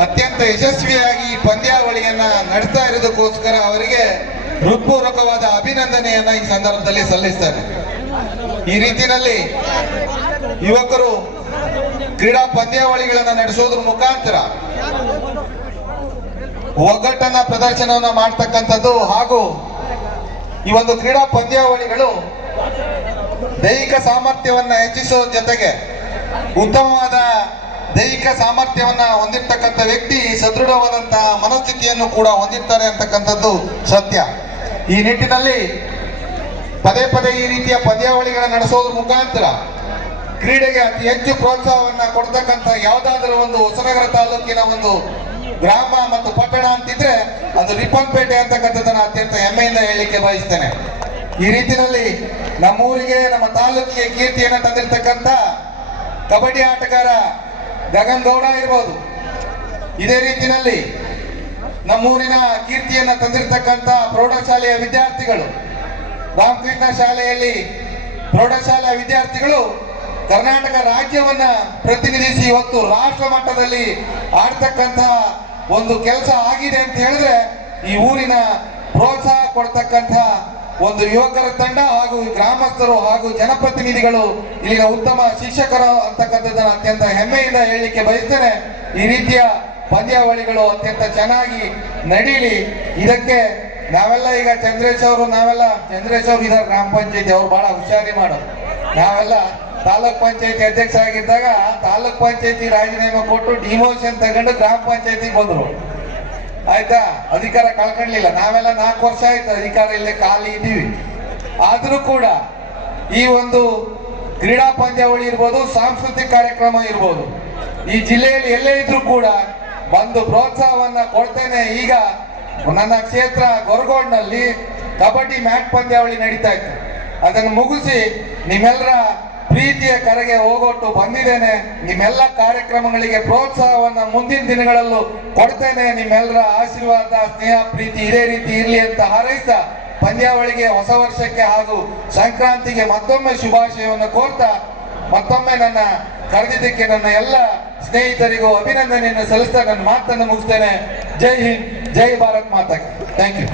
ಅತ್ಯಂತ ಯಶಸ್ವಿಯಾಗಿ ಈ ಪಂದ್ಯಾವಳಿಯನ್ನ ನಡೆಸ್ತಾ ಇರೋದಕ್ಕೋಸ್ಕರ ಅವರಿಗೆ ಹೃತ್ಪೂರ್ವಕವಾದ ಅಭಿನಂದನೆಯನ್ನ ಈ ಸಂದರ್ಭದಲ್ಲಿ ಸಲ್ಲಿಸ್ತಾರೆ ಈ ರೀತಿಯಲ್ಲಿ ಯುವಕರು ಕ್ರೀಡಾ ಪಂದ್ಯಾವಳಿಗಳನ್ನ ನಡೆಸೋದ್ರ ಮುಖಾಂತರ ಒಗ್ಗಟ್ಟನ್ನ ಪ್ರದರ್ಶನವನ್ನ ಮಾಡ್ತಕ್ಕಂಥದ್ದು ಹಾಗೂ ಈ ಒಂದು ಕ್ರೀಡಾ ಪಂದ್ಯಾವಳಿಗಳು ದೈಹಿಕ ಸಾಮರ್ಥ್ಯವನ್ನ ಹೆಚ್ಚಿಸೋ ಜೊತೆಗೆ ಉತ್ತಮವಾದ ದೈಹಿಕ ಸಾಮರ್ಥ್ಯವನ್ನ ಹೊಂದಿರ್ತಕ್ಕಂಥ ವ್ಯಕ್ತಿ ಸದೃಢವಾದಂತಹ ಮನಸ್ಥಿತಿಯನ್ನು ಕೂಡ ಹೊಂದಿರ್ತಾರೆ ಅಂತಕ್ಕಂಥದ್ದು ಸತ್ಯ. ಈ ನಿಟ್ಟಿನಲ್ಲಿ ಪದೇ ಪದೇ ಈ ರೀತಿಯ ಪಂದ್ಯಾವಳಿಗಳನ್ನ ನಡೆಸೋದ್ರ ಮುಖಾಂತರ ಕ್ರೀಡೆಗೆ ಅತಿ ಹೆಚ್ಚು ಪ್ರೋತ್ಸಾಹವನ್ನ ಕೊಡ್ತಕ್ಕಂಥ ಯಾವುದಾದ್ರೂ ಒಂದು ಹೊಸನಗರ ತಾಲೂಕಿನ ಒಂದು ಗ್ರಾಮ ಮತ್ತು ಪಟ್ಟಣ ಅಂತಿದ್ರೆ ಅದು ರಿಪ್ಪನ್ಪೇಟೆ ಅಂತಕ್ಕಂಥದ್ದನ್ನ ಅತ್ಯಂತ ಹೆಮ್ಮೆಯಿಂದ ಹೇಳಲಿಕ್ಕೆ ಬಯಸ್ತೇನೆ. ಈ ರೀತಿಯಲ್ಲಿ ನಮ್ಮೂರಿಗೆ, ನಮ್ಮ ತಾಲೂಕಿಗೆ ಕೀರ್ತಿಯನ್ನ ತಂದಿರತಕ್ಕಂಥ ಕಬಡ್ಡಿ ಆಟಗಾರ ಗಗನ್ ಗೌಡ ಇರ್ಬೋದು. ಇದೇ ರೀತಿಯಲ್ಲಿ ನಮ್ಮೂರಿನ ಕೀರ್ತಿಯನ್ನ ತಂದಿರತಕ್ಕಂತ ಪ್ರೌಢಶಾಲೆಯ ವಿದ್ಯಾರ್ಥಿಗಳು ರಾಮಕೃಷ್ಣ ಶಾಲೆಯಲ್ಲಿ ಪ್ರೌಢಶಾಲಾ ವಿದ್ಯಾರ್ಥಿಗಳು ಕರ್ನಾಟಕ ರಾಜ್ಯವನ್ನ ಪ್ರತಿನಿಧಿಸಿ ಇವತ್ತು ರಾಷ್ಟ್ರ ಮಟ್ಟದಲ್ಲಿ ಆಡ್ತಕ್ಕಂಥ ಒಂದು ಕೆಲಸ ಆಗಿದೆ ಅಂತ ಹೇಳಿದ್ರೆ ಈ ಊರಿನ ಪ್ರೋತ್ಸಾಹ ಕೊಡ್ತಕ್ಕಂಥ ಒಂದು ಯುವಕರ ತಂಡ ಹಾಗೂ ಗ್ರಾಮಸ್ಥರು ಹಾಗೂ ಜನಪ್ರತಿನಿಧಿಗಳು ಇಲ್ಲಿನ ಉತ್ತಮ ಶಿಕ್ಷಕರು ಅಂತಕ್ಕಂಥದ್ದನ್ನು ಅತ್ಯಂತ ಹೆಮ್ಮೆಯಿಂದ ಹೇಳಲಿಕ್ಕೆ ಬಯಸ್ತೇನೆ. ಈ ರೀತಿಯ ಪಂದ್ಯಾವಳಿಗಳು ಅತ್ಯಂತ ಚೆನ್ನಾಗಿ ನಡೀಲಿ. ಇದಕ್ಕೆ ನಾವೆಲ್ಲ ಈಗ ಚಂದ್ರೇಶ್ ಅವರು, ನಾವೆಲ್ಲ ಚಂದ್ರೇಶ್ ಅವರು ಇದಾರೆ ಗ್ರಾಮ ಪಂಚಾಯತಿ, ಅವ್ರು ಬಹಳ ಹುಷಾರಿ ಮಾಡೋದು ನಾವೆಲ್ಲ ತಾಲೂಕ್ ಪಂಚಾಯತಿ ಅಧ್ಯಕ್ಷ ಆಗಿದ್ದಾಗ ತಾಲೂಕ್ ಪಂಚಾಯತಿ ರಾಜೀನಾಮೆ ಕೊಟ್ಟು ಡಿಮೋಷನ್ ತಗೊಂಡು ಗ್ರಾಮ ಪಂಚಾಯತಿಗೆ ಬಂದ್ರು. ಆಯ್ತಾ? ಅಧಿಕಾರ ಕಳ್ಕೊಳ್ಳಿಲ್ಲ ನಾವೆಲ್ಲ ನಾಲ್ಕು ವರ್ಷ ಆಯ್ತು, ಅಧಿಕಾರ ಇಲ್ಲೇ ಖಾಲಿ ಇದ್ದೀವಿ. ಆದ್ರೂ ಕೂಡ ಈ ಒಂದು ಕ್ರೀಡಾ ಪಂದ್ಯಾವಳಿ ಇರ್ಬೋದು, ಸಾಂಸ್ಕೃತಿಕ ಕಾರ್ಯಕ್ರಮ ಇರ್ಬೋದು, ಈ ಜಿಲ್ಲೆಯಲ್ಲಿ ಎಲ್ಲೇ ಇದ್ರೂ ಕೂಡ ಬಂದು ಪ್ರೋತ್ಸಾಹವನ್ನ ಕೊಡ್ತೇನೆ. ಈಗ ನನ್ನ ಕ್ಷೇತ್ರ ಗೊರಗೋಡ್ನಲ್ಲಿ ಕಬಡ್ಡಿ ಮ್ಯಾಟ್ ಪಂದ್ಯಾವಳಿ ನಡೀತಾ ಇತ್ತು. ಅದನ್ನು ಮುಗಿಸಿ ನಿಮ್ಮೆಲ್ಲರ ಪ್ರೀತಿಯ ಕರೆಗೆ ಹೋಗೊಟ್ಟು ಬಂದಿದ್ದೇನೆ. ನಿಮ್ಮೆಲ್ಲ ಕಾರ್ಯಕ್ರಮಗಳಿಗೆ ಪ್ರೋತ್ಸಾಹವನ್ನ ಮುಂದಿನ ದಿನಗಳಲ್ಲೂ ಕೊಡ್ತೇನೆ. ನಿಮ್ಮೆಲ್ಲರ ಆಶೀರ್ವಾದ, ಸ್ನೇಹ, ಪ್ರೀತಿ ಇದೇ ರೀತಿ ಇರಲಿ ಅಂತ ಹಾರೈಸ ಪಂದ್ಯಾವಳಿಗೆ ಹೊಸ ವರ್ಷಕ್ಕೆ ಹಾಗೂ ಸಂಕ್ರಾಂತಿಗೆ ಮತ್ತೊಮ್ಮೆ ಶುಭಾಶಯವನ್ನು ಕೋರ್ತಾ ಮತ್ತೊಮ್ಮೆ ನನ್ನ ಕರೆದಿದ್ದಕ್ಕೆ ನನ್ನ ಎಲ್ಲ ಸ್ನೇಹಿತರಿಗೂ ಅಭಿನಂದನೆಯನ್ನು ಸಲ್ಲಿಸ್ತಾ ನನ್ನ ಮಾತನ್ನು ಮುಗಿಸ್ತೇನೆ. ಜೈ ಹಿಂದ್, ಜೈ ಭಾರತ್ ಮಾತಾ ಥ್ಯಾಂಕ್ ಯು